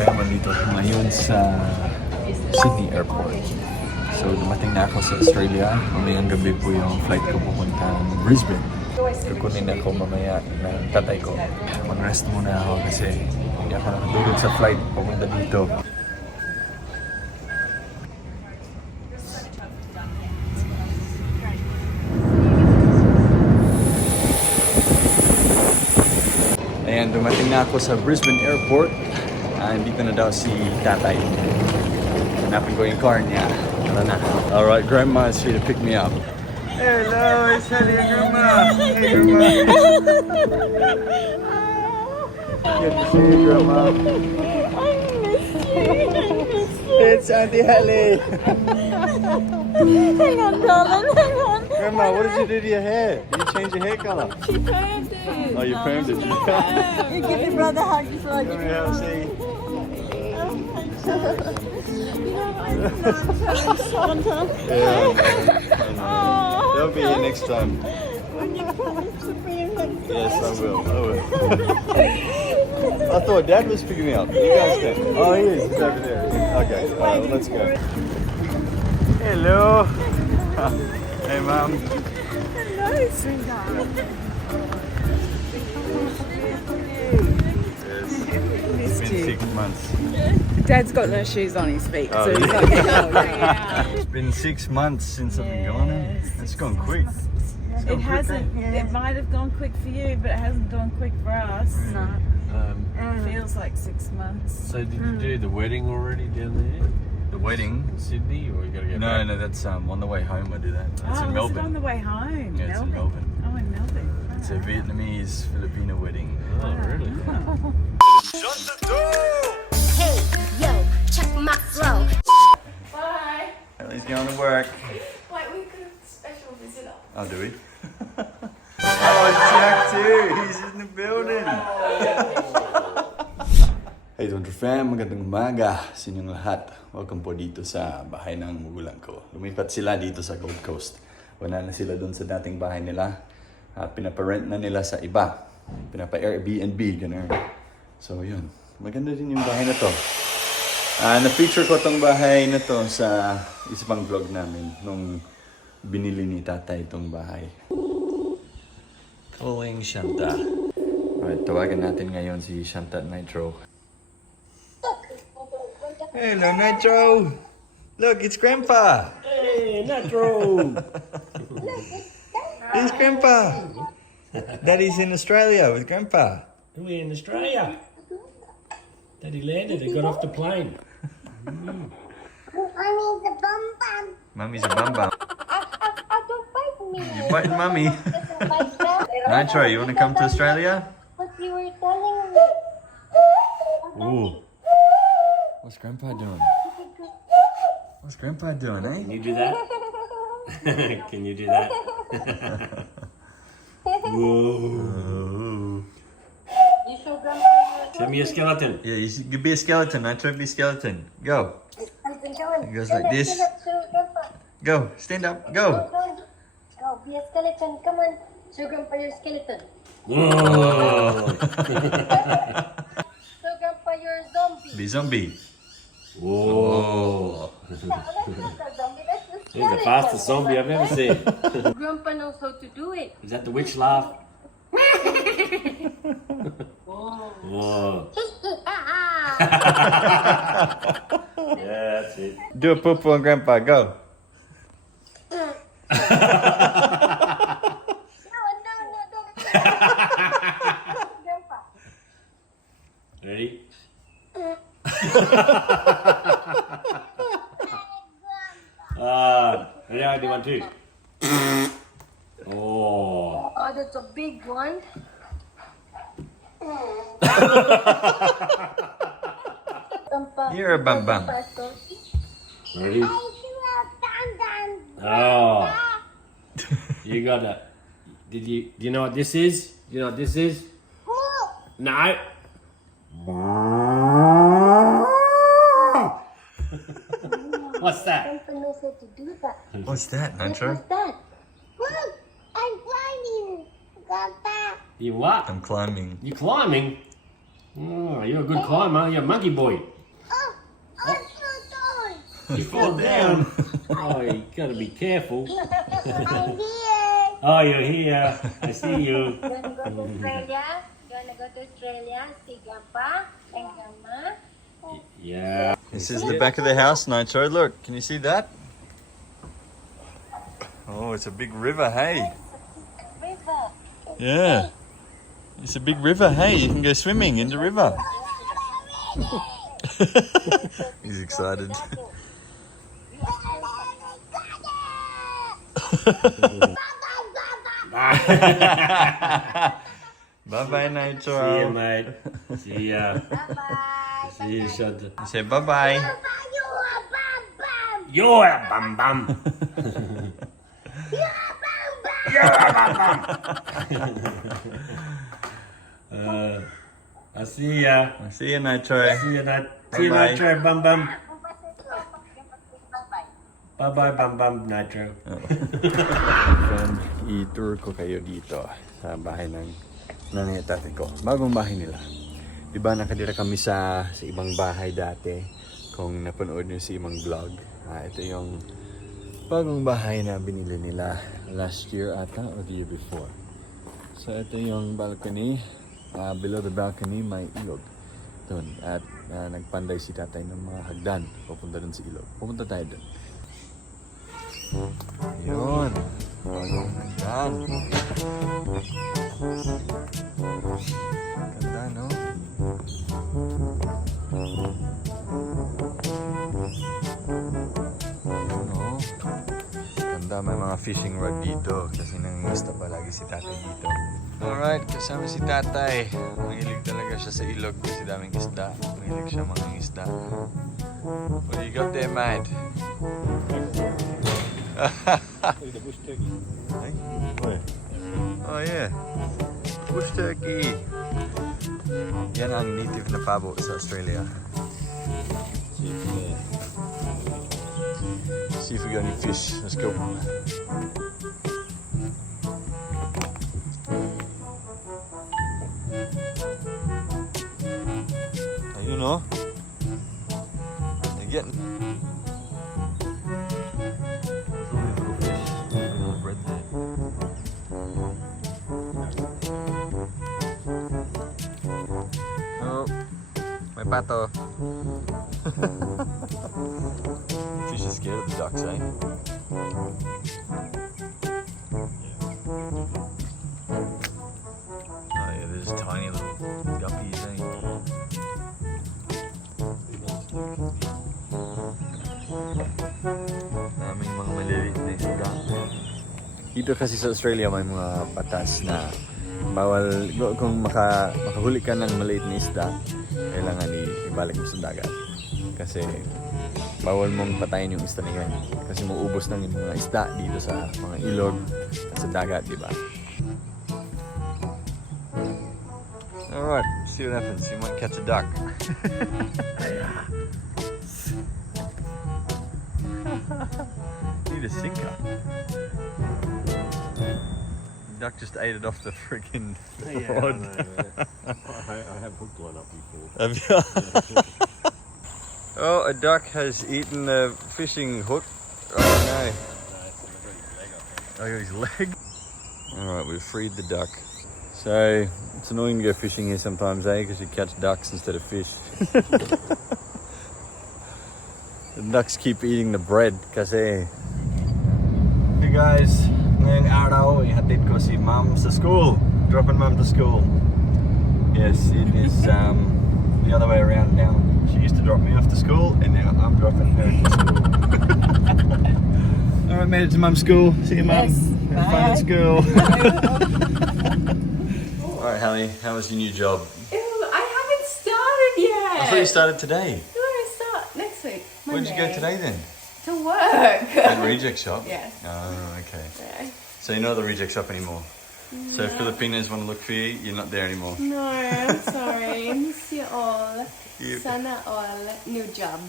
Fam, nandito ako ngayon sa Sydney Airport. So, dumating na ako sa Australia. Mamayang gabi po yung flight ko pupuntang Brisbane. Kukunin ako mamaya ng tatay ko. Mag-rest muna ako kasi hindi ako nakatulog sa flight pupunta dito. Ayan, dumating na ako sa Brisbane Airport. Dito na daw si tatay. Hanapin ko yung car niya. Tara na. Alright, Grandma is here to pick me up. Hello, it's Helly and Grandma. Hey, Grandma. Good to see you, Grandma. I miss you. It's Auntie Helly. Hang on, darling, hang on. Grandma, what did you do to your hair? Did you change your hair color? She permed it. Oh, you permed it. You give your brother a hug before I give you a hug. See. Oh, They'll be here next time. when you promise to bring them. Yes, I will. I thought Dad was picking me up. You guys can. Oh, he is. He's over there. Okay, alright, well, let's go. Hello. Hey, Mom. Hello, sweetheart. It's been 6 months. Dad's got no shoes on his feet, Oh, so he's yeah. not getting out. It's been 6 months since I've been gone. It's gone quick. It's It gone hasn't. quick, It might have gone quick for you, but it hasn't gone quick for us. No. It feels like 6 months. So did you do the wedding already down there The wedding? in Sydney, or you got to go No, back? no, that's on the way home I do that. It's Oh, in was it on Melbourne. the way home? Yeah, it's in Melbourne. Oh, in Melbourne. It's a Vietnamese Filipino wedding. Oh, really? Shut the door! Hey, yo, check my flow. Bye. Ellie's going to work. Wait, we've got a special visitor. Oh, do we? Oh, Jack too! He's in the building! Hey, Dontra Fam! Magandang umaga sa inyong lahat. Welcome po dito sa bahay ng magulang ko. Lumipat sila dito sa Gold Coast. Wala na sila doon sa dating bahay nila. At pinaparent na nila sa iba. Pinapa-Airbnb, ganun. So, yun. Maganda din yung bahay na to. Na-feature ko tong bahay na to sa isa pang vlog namin nung binili ni tatay itong bahay. Calling Shanta. Alright, tawagan natin ngayon si Shanta Nitro. Hello, Nitro! Look, it's Grandpa! Hey, Nitro! It's Grandpa! Daddy's in Australia with Grandpa. We're in Australia. Daddy landed. He got off the plane. Mommy's a bum bum. Mummy's a bum bum. Don't bite me. You biting Mummy? Nitro, you want to come to Australia? What you were telling me. Ooh. What's Grandpa doing? What's Grandpa doing, eh? Can you do that? Can you do that? Whoa. You show Grandpa your Send me a skeleton. Yeah, you be a skeleton. Nitro, be a skeleton. Go. something. It goes like this. Show Grandpa. Go. Stand up. Go. Go, be a skeleton. Come on. Show Grandpa your skeleton. Whoa. Show Grandpa your zombie. Be zombie. Whoa. That's not a zombie. That's the He's the skeleton. fastest zombie I've ever seen. Grandpa knows how to do it. Is that the witch laugh? Whoa. Yeah, that's it. Do a poo-poo on Grandpa. Go. No, don't. Grandpa. Ready? Ready? I do one too. Oh. Oh, that's a big one. Grandpa. You're a bum bum. Ready? Oh. You got it. Do you know what this is? Do you know what this is? No. What's that? Grandpa knows how to do that. What's that, Nitro? What's that? Look, I'm climbing, Grandpa. You what? I'm climbing. You climbing? Oh, you're a good climber. You're a monkey boy. You fall down. Oh, you gotta be careful. I'm here. Oh, you're here. I see you. You wanna go to Australia? You wanna go to Australia? See Grandpa and Grandma? Yeah. This is the back of the house, Nitro. Look, can you see that? Oh, it's a big river, hey. River. Yeah. It's a big river, hey. You can go swimming in the river. He's excited. Bye-bye, Nitro. See you, mate. See ya. Bye-bye. See you, Shanta. Say bye-bye. You're a bum bum. You're a bum bum. I see ya. See you, Nitro. See you, See you, Bye-bye. Nitro, bum bum. Bye-bye, bum bum, Nitro. Friend, i-tour ko kayo dito sa bahay ng nanay at tatay ko. Bagong bahay nila. Diba nakadira kami sa ibang bahay dati. Kung napanood nyo sa ibang vlog. Ito yung bagong bahay na binili nila last year ata or the year before. So ito yung balcony. Below the balcony may ilog. Doon. At nagpanday si tatay ng mga hagdan. Pupunta dun sa ilog. Pupunta tayo dun. Yun. Bagong hagdan. Ganda, no? Yun, no? Ganda, may mga fishing rod dito. Kasi nangungusta palagi si tatay dito. Alright, kasama si tatay. Mahilig talaga siya sa ilog kasi daming isda. Mahilig siya mga isda. What do you got there, mate? Oh yeah, bush turkey. Yan ang native na pabo sa Australia. See if we got any fish. Let's go. Ayun oh. They're getting my pato. Fish is scared of the ducks, eh? Oh yeah, there's tiny little guppies, eh? Daming mga maliliit na isda. Dito kasi sa Australia may mga batas na bawal kung makahuli ka ng maliit na isda, kailangan ibalik mo sa dagat. Kasi bawal mong patayin yung isda na yan. Kasi mauubos ng yung mga isda dito sa mga ilog sa dagat, di ba? Alright, see what happens. You might catch a duck. Need a sinker. Duck just ate it off the friggin' rod. I have hooked one up before. Have you? Oh, a duck has eaten the fishing hook. Oh no. Oh, his leg. Alright, we've freed the duck. So, it's annoying to go fishing here sometimes, eh? Because you catch ducks instead of fish. The ducks keep eating the bread kasi. Hey guys, ngayong araw, ihatid ko si Mom sa school. Dropping Mom to school. Yes, it is the other way around now. She used to drop me off to school, and now I'm dropping her to school. Alright, made it to Mum's school. See you, Mum. Yes, Have fun at bye. school. Alright, Hallie, how was your new job? Ew, I haven't started yet. I thought you started today. No, I start next week. Where'd you go Monday. today then? To work. At the reject shop? Yes. Oh, okay. Yeah. So you're not at the reject shop anymore? So if Filipinos want to look for you, you're not there anymore? No, I'm sorry. Miss you all. You- Sana all. New job.